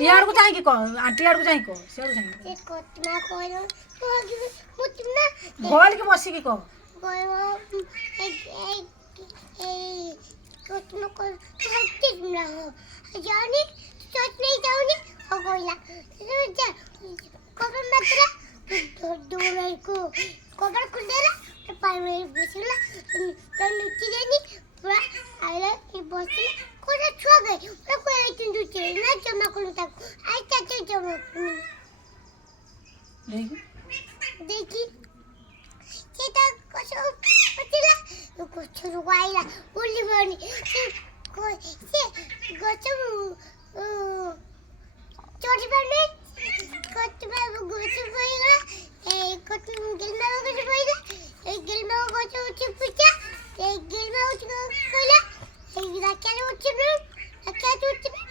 यार को चाहिए को आंटी यार को चाहिए को से चाहिए ये कोटमा कोलो मुतना बोल के बसी की को कोलो कोटमा कोलो हट्टी ना हो जानी सोच नहीं जाऊनी हो कोइला जा कबर मात्रा दो को कबर खुलेला तो पाई में बसला तो नुची देनी पूरा आइला ये बसला कोना छुआ गए पूरा कोई तिंदु चले ना जमा कोलो तक आई चाचा जमा देखी kita kosong betulah kosong ruailah boleh bani kosong curi bani kosong baiklah kosong gilma kosong baiklah gilma kosong cipuca gilma kosong kola rakyat ucapnya